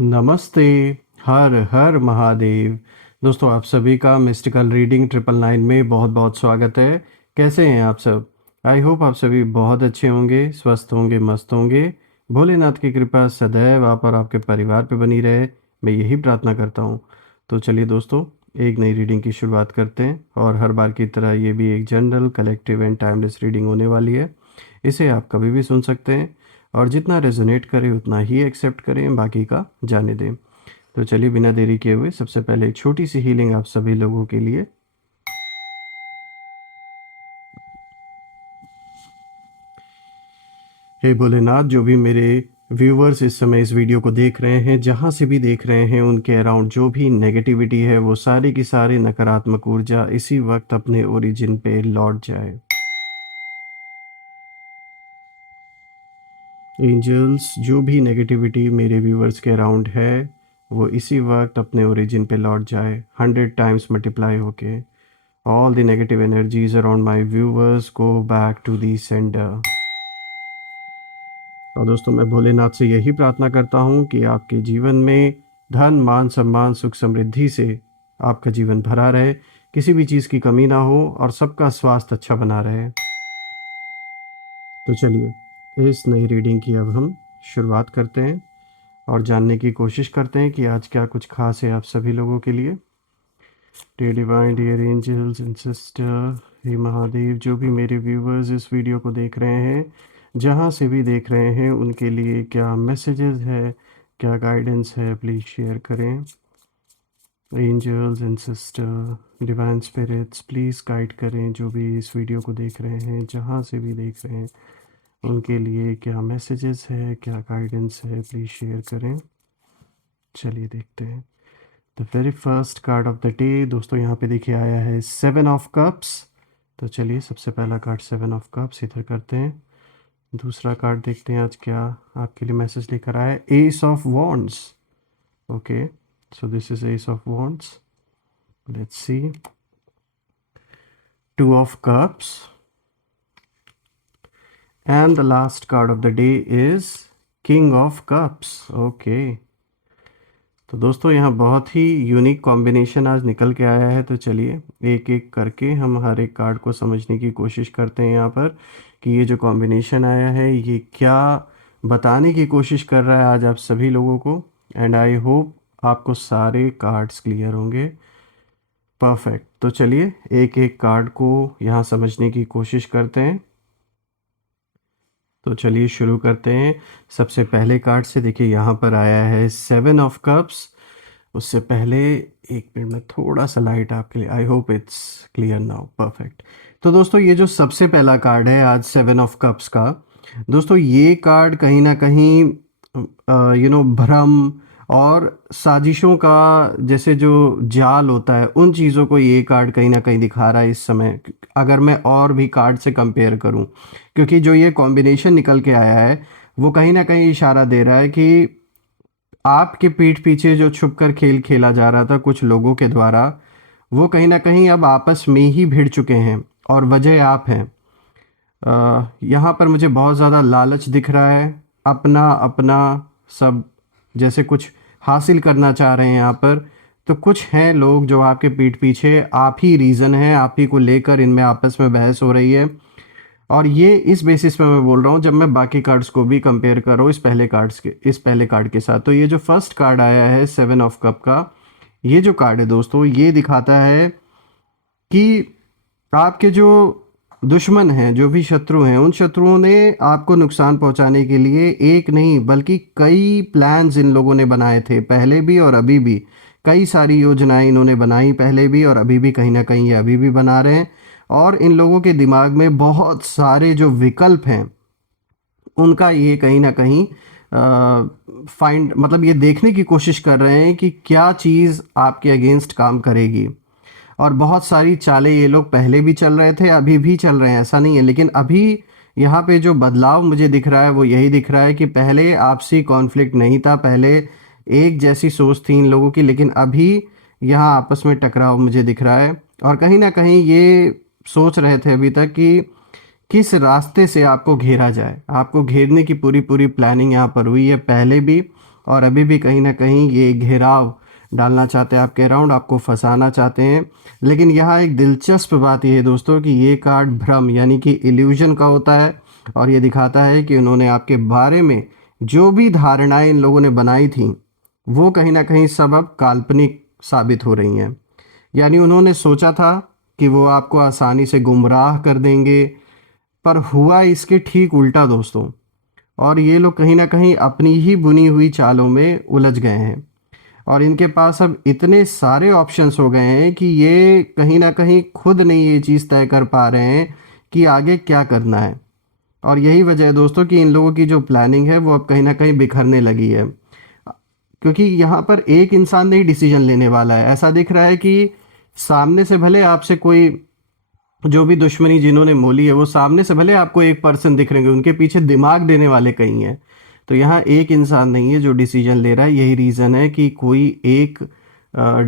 नमस्ते, हर हर महादेव। दोस्तों आप सभी का मिस्टिकल रीडिंग 999 में बहुत-बहुत स्वागत है। कैसे हैं आप सब? आई होप आप सभी बहुत अच्छे होंगे, स्वस्थ होंगे, मस्त होंगे। भोलेनाथ की कृपा सदैव आप और आपके परिवार पे बनी रहे, मैं यही प्रार्थना करता हूँ। तो चलिए दोस्तों, एक नई रीडिंग की शुरुआत करते हैं और हर बार की तरह ये भी एक general, collective and timeless reading होने वाली है। इसे आप कभी भी सुन सकते हैं और जितना रेजोनेट करे उतना ही एक्सेप्ट करें, बाकी का जाने दें। तो चलिए बिना देरी किए हुए सबसे पहले एक छोटी सी हीलिंग आप सभी लोगों के लिए। हे भोलेनाथ, जो भी मेरे व्यूवर्स इस समय इस वीडियो को देख रहे हैं, जहाँ से भी देख रहे हैं, उनके अराउंड जो भी नेगेटिविटी है वो सारी की सारी नकारात्मक ऊर्जा इसी वक्त अपने ओरिजिन पे लौट जाए। एंजल्स, जो भी नेगेटिविटी मेरे व्यूवर्स के अराउंड है वो इसी वक्त अपने ओरिजिन पे लौट जाए, 100 टाइम्स मल्टीप्लाई होके। All the negative energies around my viewers go back to the centre. और दोस्तों मैं भोलेनाथ से यही प्रार्थना करता हूँ कि आपके जीवन में धन, मान, सम्मान, सुख, समृद्धि से आपका जीवन भरा रहे, किसी भी चीज़ की कमी ना हो और सबका स्वास्थ्य अच्छा बना रहे। तो चलिए इस नई रीडिंग की अब हम शुरुआत करते हैं और जानने की कोशिश करते हैं कि आज क्या कुछ खास है आप सभी लोगों के लिए। Dear divine, dear angels and sister, हे महादेव, जो भी मेरे व्यूवर्स इस वीडियो को देख रहे हैं, जहाँ से भी देख रहे हैं, उनके लिए क्या मैसेजेस है, क्या गाइडेंस है, प्लीज़ शेयर करें। Angels and sister, divine spirits, please guide करें जो भी इस वीडियो को देख रहे हैं, जहाँ से भी देख रहे हैं, उनके लिए क्या मैसेजेस है, क्या गाइडेंस है, प्लीज़ शेयर करें। चलिए देखते हैं। The very first card of the day दोस्तों यहाँ पे देखिए आया है 7 ऑफ कप्स। तो चलिए सबसे पहला कार्ड 7 ऑफ कप्स इधर करते हैं। दूसरा कार्ड देखते हैं आज क्या आपके लिए मैसेज लेकर आया है। S of wands. Okay, so this is S of wands. Let's see. 2 of cups and the last card of the day is king of cups. Okay, तो दोस्तों यहाँ बहुत ही यूनिक कॉम्बिनेशन आज निकल के आया है। तो चलिए एक एक करके हम हर एक कार्ड को समझने की कोशिश करते हैं यहाँ पर कि ये जो कॉम्बिनेशन आया है ये क्या बताने की कोशिश कर रहा है आज आप सभी लोगों को। एंड आई होप आपको सारे कार्ड्स क्लियर होंगे। परफेक्ट, तो चलिए एक एक कार्ड को यहाँ समझने की कोशिश करते हैं। तो चलिए शुरू करते हैं सबसे पहले कार्ड से। देखिए यहाँ पर आया है 7 ऑफ कप्स। उससे पहले एक मिनट में थोड़ा सा लाइट आपके लिए, I hope it's clear now. Perfect. तो दोस्तों ये जो सबसे पहला कार्ड है आज 7 ऑफ कप्स का, दोस्तों ये कार्ड कहीं ना कहीं भ्रम और साजिशों का जैसे जो जाल होता है उन चीज़ों को ये कार्ड कहीं ना कहीं दिखा रहा है इस समय, अगर मैं और भी कार्ड से कंपेयर करूं। क्योंकि जो ये कॉम्बिनेशन निकल के आया है वो कहीं ना कहीं इशारा दे रहा है कि आपके पीठ पीछे जो छुपकर खेल खेला जा रहा था कुछ लोगों के द्वारा, वो कहीं ना कहीं अब आपस में ही भिड़ चुके हैं और वजह आप हैं। यहाँ पर मुझे बहुत ज़्यादा लालच दिख रहा है, अपना अपना सब जैसे कुछ हासिल करना चाह रहे हैं यहाँ पर। तो कुछ हैं लोग जो आपके पीठ पीछे, आप ही रीज़न है, आप ही को लेकर इनमें आपस में बहस हो रही है। और ये इस बेसिस पे मैं बोल रहा हूँ जब मैं बाकी कार्ड्स को भी कंपेयर कर रहा हूँ इस पहले कार्ड के साथ। तो ये जो फर्स्ट कार्ड आया है 7 ऑफ कप का, ये जो कार्ड है दोस्तों ये दिखाता है कि आपके जो दुश्मन हैं, जो भी शत्रु हैं, उन शत्रुओं ने आपको नुकसान पहुंचाने के लिए एक नहीं बल्कि कई प्लान्स इन लोगों ने बनाए थे, पहले भी और अभी भी। कई सारी योजनाएं इन्होंने बनाई पहले भी और अभी भी, कहीं ना कहीं ये अभी भी बना रहे हैं। और इन लोगों के दिमाग में बहुत सारे जो विकल्प हैं उनका ये कहीं ना कहीं फाइंड मतलब ये देखने की कोशिश कर रहे हैं कि क्या चीज़ आपके अगेंस्ट काम करेगी। और बहुत सारी चालें ये लोग पहले भी चल रहे थे, अभी भी चल रहे हैं, ऐसा नहीं है। लेकिन अभी यहाँ पे जो बदलाव मुझे दिख रहा है वो यही दिख रहा है कि पहले आपसी कॉन्फ्लिक्ट नहीं था, पहले एक जैसी सोच थी इन लोगों की, लेकिन अभी यहाँ आपस में टकराव मुझे दिख रहा है। और कहीं ना कहीं ये सोच रहे थे अभी तक कि किस रास्ते से आपको घेरा जाए। आपको घेरने की पूरी पूरी प्लानिंग यहाँ पर हुई है पहले भी और अभी भी कहीं न कहीं ये घेराव डालना चाहते हैं आपके अराउंड, आपको फँसाना चाहते हैं। लेकिन यहाँ एक दिलचस्प बात ये है दोस्तों कि ये कार्ड भ्रम यानी कि इल्यूज़न का होता है और ये दिखाता है कि उन्होंने आपके बारे में जो भी धारणाएँ इन लोगों ने बनाई थीं, वो कहीं न कहीं सब अब काल्पनिक साबित हो रही हैं। यानी उन्होंने सोचा था कि वो आपको आसानी से गुमराह कर देंगे, पर हुआ इसके ठीक उल्टा दोस्तों। और ये लोग कहीं न कहीं अपनी ही बुनी हुई चालों में उलझ गए हैं और इनके पास अब इतने सारे ऑप्शंस हो गए हैं कि ये कहीं न कहीं खुद नहीं ये चीज़ तय कर पा रहे हैं कि आगे क्या करना है। और यही वजह है दोस्तों कि इन लोगों की जो प्लानिंग है वो अब कहीं न कहीं बिखरने लगी है। क्योंकि यहाँ पर एक इंसान नहीं डिसीजन लेने वाला है। ऐसा दिख रहा है कि सामने से भले आपसे कोई जो भी दुश्मनी जिन्होंने मोली है वो सामने से भले आपको एक पर्सन दिख रहे हैं, उनके पीछे दिमाग देने वाले कई हैं। तो यहाँ एक इंसान नहीं है जो डिसीजन ले रहा है। यही रीज़न है कि कोई एक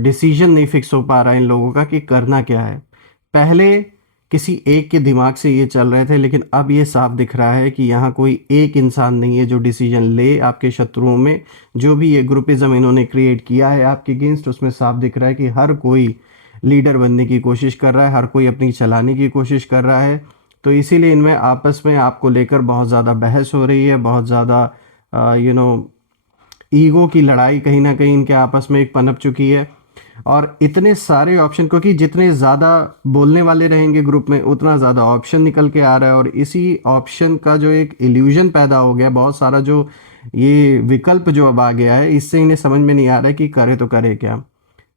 डिसीजन नहीं फिक्स हो पा रहा है इन लोगों का कि करना क्या है। पहले किसी एक के दिमाग से ये चल रहे थे, लेकिन अब ये साफ दिख रहा है कि यहाँ कोई एक इंसान नहीं है जो डिसीजन ले आपके शत्रुओं में। जो भी ये ग्रुपिज़्म इन्होंने क्रिएट किया है आपके अगेंस्ट, उसमें साफ दिख रहा है कि हर कोई लीडर बनने की कोशिश कर रहा है, हर कोई अपनी चलाने की कोशिश कर रहा है। तो इसीलिए इनमें आपस में आपको लेकर बहुत ज़्यादा बहस हो रही है, बहुत ज़्यादा ईगो की लड़ाई कहीं न कहीं इनके आपस में एक पनप चुकी है। और इतने सारे ऑप्शन, क्योंकि जितने ज़्यादा बोलने वाले रहेंगे ग्रुप में उतना ज़्यादा ऑप्शन निकल के आ रहा है और इसी ऑप्शन का जो एक इल्यूजन पैदा हो गया, बहुत सारा जो ये विकल्प जो अब आ गया है, इससे इन्हें समझ में नहीं आ रहा है कि करे तो करे क्या।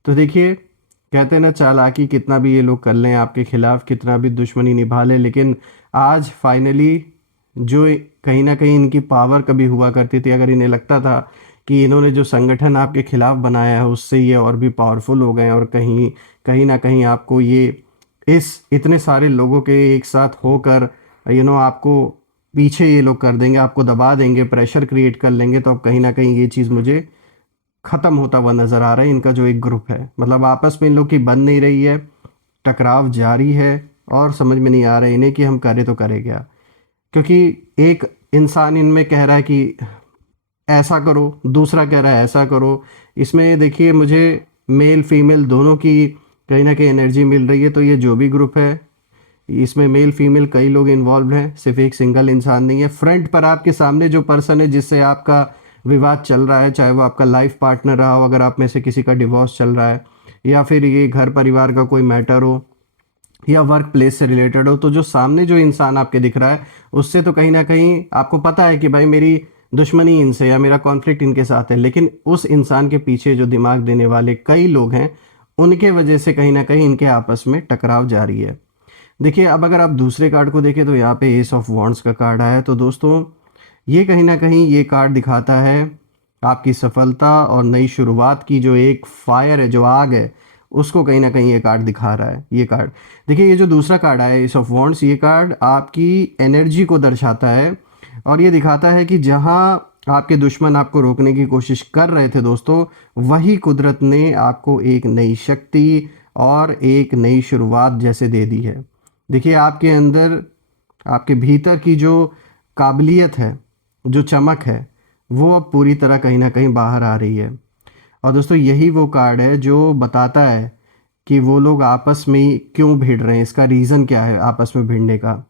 तो देखिए, कहते हैं ना चालाकी कितना भी ये लोग कर लें आपके खिलाफ, कितना भी दुश्मनी निभा लें, लेकिन आज फाइनली जो कहीं ना कहीं इनकी पावर कभी हुआ करती थी, अगर इन्हें लगता था कि इन्होंने जो संगठन आपके खिलाफ बनाया है उससे ये और भी पावरफुल हो गए और कहीं कहीं ना कहीं आपको ये इस इतने सारे लोगों के एक साथ होकर आपको पीछे ये लोग कर देंगे, आपको दबा देंगे, प्रेशर क्रिएट कर लेंगे, तो अब कहीं ना कहीं ये चीज़ मुझे ख़त्म होता हुआ नज़र आ रहा है। इनका जो एक ग्रुप है, मतलब आपस में इन लोग की बन नहीं रही है, टकराव जारी है और समझ में नहीं आ रहा है इन्हें कि हम करें तो करें क्या। क्योंकि एक इंसान इनमें कह रहा है कि ऐसा करो, दूसरा कह रहा है ऐसा करो। इसमें देखिए मुझे मेल फीमेल दोनों की कहीं ना कहीं एनर्जी मिल रही है। तो ये जो भी ग्रुप है इसमें मेल फीमेल कई लोग इन्वॉल्व हैं, सिर्फ एक सिंगल इंसान नहीं है। फ्रंट पर आपके सामने जो पर्सन है जिससे आपका विवाद चल रहा है, चाहे वो आपका लाइफ पार्टनर रहा हो, अगर आप में से किसी का डिवोर्स चल रहा है, या फिर ये घर परिवार का कोई मैटर हो, या वर्क प्लेस से रिलेटेड हो, तो जो सामने जो इंसान आपके दिख रहा है उससे तो कहीं ना कहीं आपको पता है कि भाई मेरी दुश्मनी इनसे या मेरा कॉन्फ्लिक्ट इनके साथ है। लेकिन उस इंसान के पीछे जो दिमाग देने वाले कई लोग हैं, उनके वजह से कहीं ना कहीं इनके आपस में टकराव जारी है। देखिए, अब अगर आप दूसरे कार्ड को देखें तो यहाँ पे एस ऑफ वॉन्ड्स का कार्ड आया है। तो दोस्तों, ये कहीं ना कहीं ये कार्ड दिखाता है आपकी सफलता और नई शुरुआत की जो एक फायर है, जो आग है, उसको कहीं ना कहीं ये कार्ड दिखा रहा है। ये कार्ड देखिए, ये जो दूसरा कार्ड आया है एस ऑफ वॉन्ड्स, ये कार्ड आपकी एनर्जी को दर्शाता है और ये दिखाता है कि जहाँ आपके दुश्मन आपको रोकने की कोशिश कर रहे थे दोस्तों, वही कुदरत ने आपको एक नई शक्ति और एक नई शुरुआत जैसे दे दी है। देखिए, आपके अंदर, आपके भीतर की जो काबिलियत है, जो चमक है, वो अब पूरी तरह कहीं ना कहीं बाहर आ रही है। और दोस्तों, यही वो कार्ड है जो बताता है कि वो लोग आपस में क्यों भिड़ रहे हैं, इसका रीज़न क्या है आपस में भिड़ने का।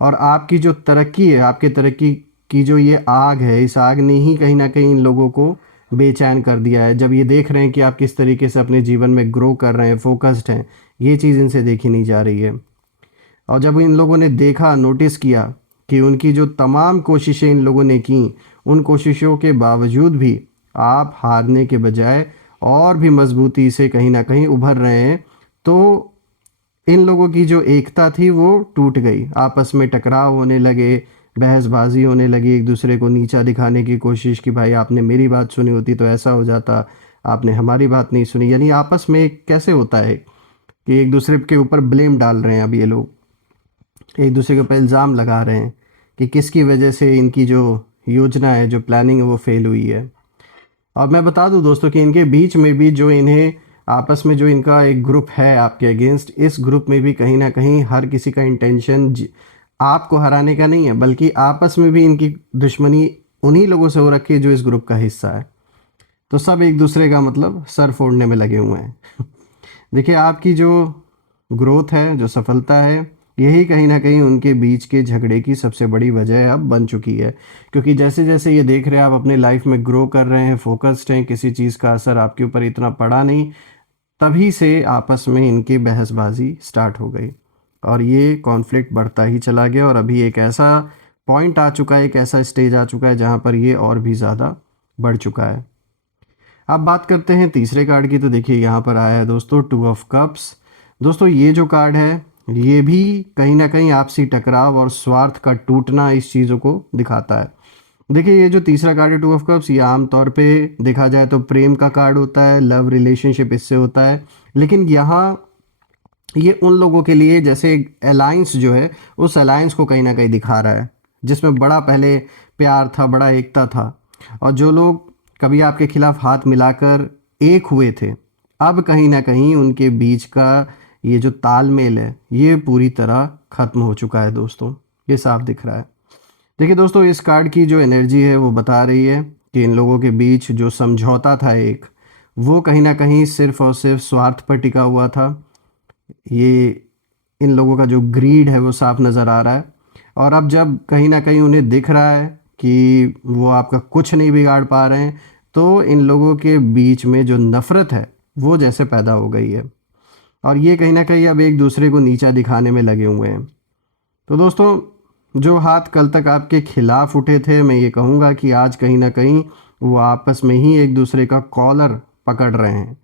और आपकी जो तरक्की है, आपके तरक्की की जो ये आग है, इस आग ने ही कहीं ना कहीं इन लोगों को बेचैन कर दिया है। जब ये देख रहे हैं कि आप किस तरीके से अपने जीवन में ग्रो कर रहे हैं, फोकस्ड हैं, ये चीज़ इनसे देखी नहीं जा रही है। और जब इन लोगों ने देखा, नोटिस किया कि उनकी जो तमाम कोशिशें इन लोगों ने की, उन कोशिशों के बावजूद भी आप हारने के बजाय और भी मजबूती से कहीं ना कहीं उभर रहे हैं, तो इन लोगों की जो एकता थी वो टूट गई। आपस में टकराव होने लगे, बहसबाजी होने लगी, एक दूसरे को नीचा दिखाने की कोशिश कि भाई आपने मेरी बात सुनी होती तो ऐसा हो जाता, आपने हमारी बात नहीं सुनी। यानी आपस में कैसे होता है कि एक दूसरे के ऊपर ब्लेम डाल रहे हैं। अब ये लोग एक दूसरे के ऊपर इल्ज़ाम लगा रहे हैं कि किसकी वजह से इनकी जो योजना है, जो प्लानिंग है, वो फेल हुई है। और मैं बता दूं दोस्तों कि इनके बीच में भी जो इन्हें आपस में जो इनका एक ग्रुप है आपके अगेंस्ट, इस ग्रुप में भी कहीं ना कहीं हर किसी का इंटेंशन आपको हराने का नहीं है, बल्कि आपस में भी इनकी दुश्मनी उन्हीं लोगों से हो रखी है जो इस ग्रुप का हिस्सा है। तो सब एक दूसरे का मतलब सर फोड़ने में लगे हुए हैं। देखिए आपकी जो ग्रोथ है, जो सफलता है, यही कहीं न कहीं उनके बीच के झगड़े की सबसे बड़ी वजह अब बन चुकी है। क्योंकि जैसे-जैसे ये देख रहे हैं आप अपने लाइफ में ग्रो कर रहे हैं, फ़ोकस्ड हैं, किसी चीज़ का असर आपके ऊपर इतना पड़ा नहीं, तभी से आपस में इनकी बहसबाजी स्टार्ट हो गई और ये कॉन्फ्लिक्ट बढ़ता ही चला गया और अभी एक ऐसा पॉइंट आ चुका है, एक ऐसा स्टेज आ चुका है जहाँ पर ये और भी ज़्यादा बढ़ चुका है। अब बात करते हैं तीसरे कार्ड की। तो देखिए यहाँ पर आया है दोस्तों टू ऑफ कप्स। दोस्तों ये जो कार्ड है ये भी कहीं ना कहीं आपसी टकराव और स्वार्थ का टूटना इस चीज़ों को दिखाता है। देखिए ये जो तीसरा कार्ड है टू ऑफ कप्स, ये आमतौर पे देखा जाए तो प्रेम का कार्ड होता है, लव रिलेशनशिप इससे होता है। लेकिन यहाँ ये उन लोगों के लिए जैसे अलायंस जो है उस अलायंस को कहीं ना कहीं दिखा रहा है जिसमें बड़ा पहले प्यार था, बड़ा एकता था, और जो लोग कभी आपके खिलाफ हाथ मिलाकर एक हुए थे, अब कहीं ना कहीं उनके बीच का ये जो तालमेल है ये पूरी तरह खत्म हो चुका है दोस्तों। ये साफ दिख रहा है। देखिए दोस्तों इस कार्ड की जो एनर्जी है वो बता रही है कि इन लोगों के बीच जो समझौता था एक, वो कहीं ना कहीं सिर्फ और सिर्फ स्वार्थ पर टिका हुआ था। ये इन लोगों का जो ग्रीड है वो साफ नज़र आ रहा है। और अब जब कहीं ना कहीं उन्हें दिख रहा है कि वो आपका कुछ नहीं बिगाड़ पा रहे हैं, तो इन लोगों के बीच में जो नफ़रत है वो जैसे पैदा हो गई है और ये कहीं ना कहीं अब एक दूसरे को नीचा दिखाने में लगे हुए हैं। तो दोस्तों जो हाथ कल तक आपके खिलाफ उठे थे, मैं ये कहूँगा कि आज कहीं ना कहीं वो आपस में ही एक दूसरे का कॉलर पकड़ रहे हैं,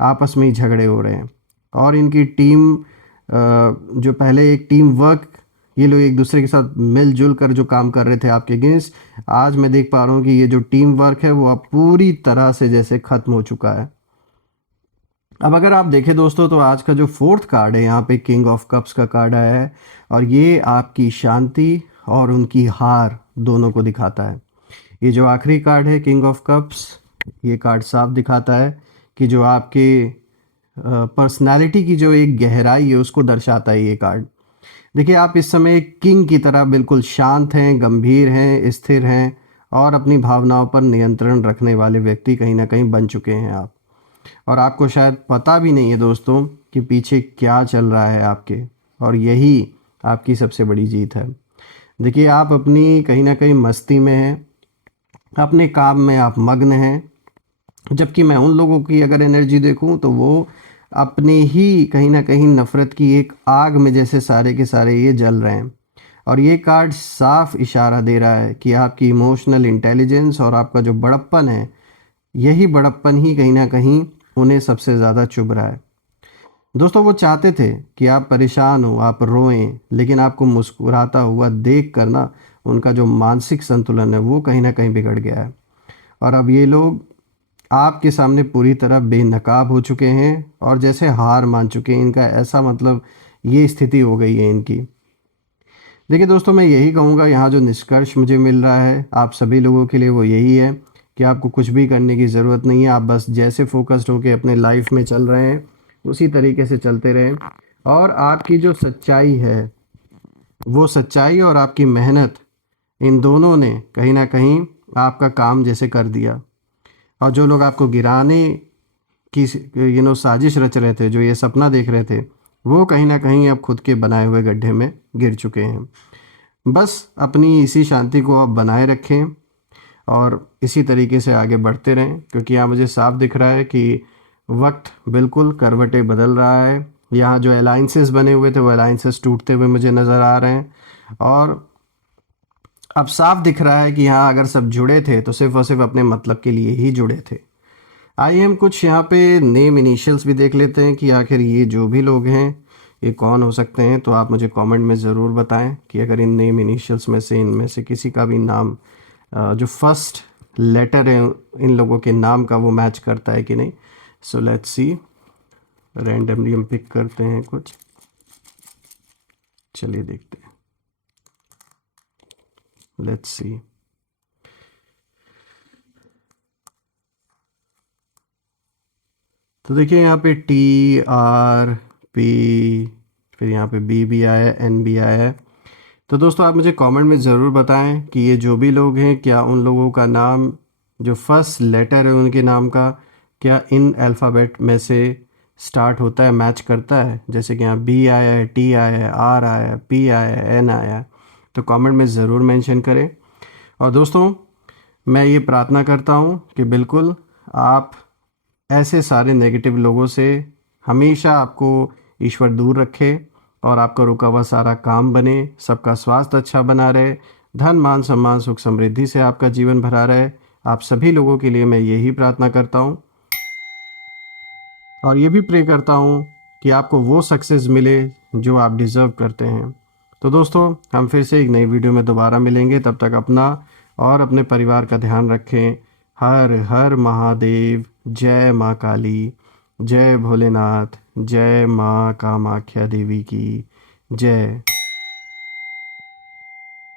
आपस में ही झगड़े हो रहे हैं। और इनकी टीम जो पहले एक टीम वर्क, ये लोग एक दूसरे के साथ मिलजुल कर जो काम कर रहे थे आपके अगेंस्ट, आज मैं देख पा रहा हूँ कि ये जो टीम वर्क है वो अब पूरी तरह से जैसे ख़त्म हो चुका है। अब अगर आप देखें दोस्तों तो आज का जो फोर्थ कार्ड है यहाँ पे किंग ऑफ कप्स का कार्ड आया है और ये आपकी शांति और उनकी हार दोनों को दिखाता है। ये जो आखिरी कार्ड है किंग ऑफ कप्स, ये कार्ड साफ दिखाता है कि जो आपके पर्सनालिटी की जो एक गहराई है उसको दर्शाता है ये कार्ड। देखिए आप इस समय एक किंग की तरह बिल्कुल शांत हैं, गंभीर हैं, स्थिर हैं और अपनी भावनाओं पर नियंत्रण रखने वाले व्यक्ति कहीं ना कहीं बन चुके हैं आप। और आपको शायद पता भी नहीं है दोस्तों कि पीछे क्या चल रहा है आपके, और यही आपकी सबसे बड़ी जीत है। देखिए आप अपनी कहीं ना कहीं मस्ती में हैं, अपने काम में आप मग्न हैं, जबकि मैं उन लोगों की अगर एनर्जी देखूं तो वो अपने ही कहीं ना कहीं नफ़रत की एक आग में जैसे सारे के सारे ये जल रहे हैं। और ये कार्ड साफ इशारा दे रहा है कि आपकी इमोशनल इंटेलिजेंस और आपका जो बड़प्पन है, यही बड़प्पन ही कहीं ना कहीं उन्हें सबसे ज़्यादा चुभ रहा है। दोस्तों वो चाहते थे कि आप परेशान हो, आप रोएं, लेकिन आपको मुस्कुराता हुआ देख कर ना उनका जो मानसिक संतुलन है वो कहीं ना कहीं बिगड़ गया है। और अब ये लोग आपके सामने पूरी तरह बेनकाब हो चुके हैं और जैसे हार मान चुके हैं। इनका ऐसा मतलब ये स्थिति हो गई है इनकी। देखिए दोस्तों मैं यही कहूँगा, यहाँ जो निष्कर्ष मुझे मिल रहा है आप सभी लोगों के लिए वो यही है कि आपको कुछ भी करने की ज़रूरत नहीं है। आप बस जैसे फोकस्ड होकर अपने लाइफ में चल रहे हैं उसी तरीके से चलते रहें। और आपकी जो सच्चाई है, वो सच्चाई और आपकी मेहनत, इन दोनों ने कहीं ना कहीं आपका काम जैसे कर दिया। और जो लोग आपको गिराने की साजिश रच रहे थे, जो ये सपना देख रहे थे, वो कहीं ना कहीं अब खुद के बनाए हुए गड्ढे में गिर चुके हैं। बस अपनी इसी शांति को आप बनाए रखें और इसी तरीके से आगे बढ़ते रहें, क्योंकि यहाँ मुझे साफ दिख रहा है कि वक्त बिल्कुल करवटें बदल रहा है। यहाँ जो अलाइंसेस बने हुए थे वो अलाइंसेस टूटते हुए मुझे नज़र आ रहे हैं। और अब साफ दिख रहा है कि यहाँ अगर सब जुड़े थे तो सिर्फ और सिर्फ अपने मतलब के लिए ही जुड़े थे। आइए हम कुछ यहाँ पे नेम इनिशियल्स भी देख लेते हैं कि आखिर ये जो भी लोग हैं ये कौन हो सकते हैं। तो आप मुझे कमेंट में ज़रूर बताएं कि अगर इन नेम इनिशियल्स में से इनमें से किसी का भी नाम जो फर्स्ट लेटर है इन लोगों के नाम का वो मैच करता है कि नहीं। सो लेट्स सी, रैंडमली हम पिक करते हैं कुछ, चलिए देखते हैं, लेट्स सी। तो देखिए यहाँ पे T R P, फिर यहाँ पे B भी आया है, N भी आया है। तो दोस्तों आप मुझे कमेंट में ज़रूर बताएं कि ये जो भी लोग हैं, क्या उन लोगों का नाम जो फर्स्ट लेटर है उनके नाम का, क्या इन अल्फ़ाबेट में से स्टार्ट होता है, मैच करता है। जैसे कि यहाँ बी आया है, टी आया है, आर आया है, पी आया है, एन आया है। तो कमेंट में ज़रूर मेंशन करें। और दोस्तों मैं ये प्रार्थना करता हूँ कि बिल्कुल आप ऐसे सारे नेगेटिव लोगों से हमेशा आपको ईश्वर दूर रखे और आपका रुका हुआ सारा काम बने, सबका स्वास्थ्य अच्छा बना रहे, धन मान सम्मान सुख समृद्धि से आपका जीवन भरा रहे। आप सभी लोगों के लिए मैं यही प्रार्थना करता हूँ और ये भी प्रे करता हूँ कि आपको वो सक्सेस मिले जो आप डिज़र्व करते हैं। तो दोस्तों हम फिर से एक नई वीडियो में दोबारा मिलेंगे। तब तक अपना और अपने परिवार का ध्यान रखें। हर हर महादेव। जय माँ काली। जय भोलेनाथ। जय माँ कामाख्या देवी की जय।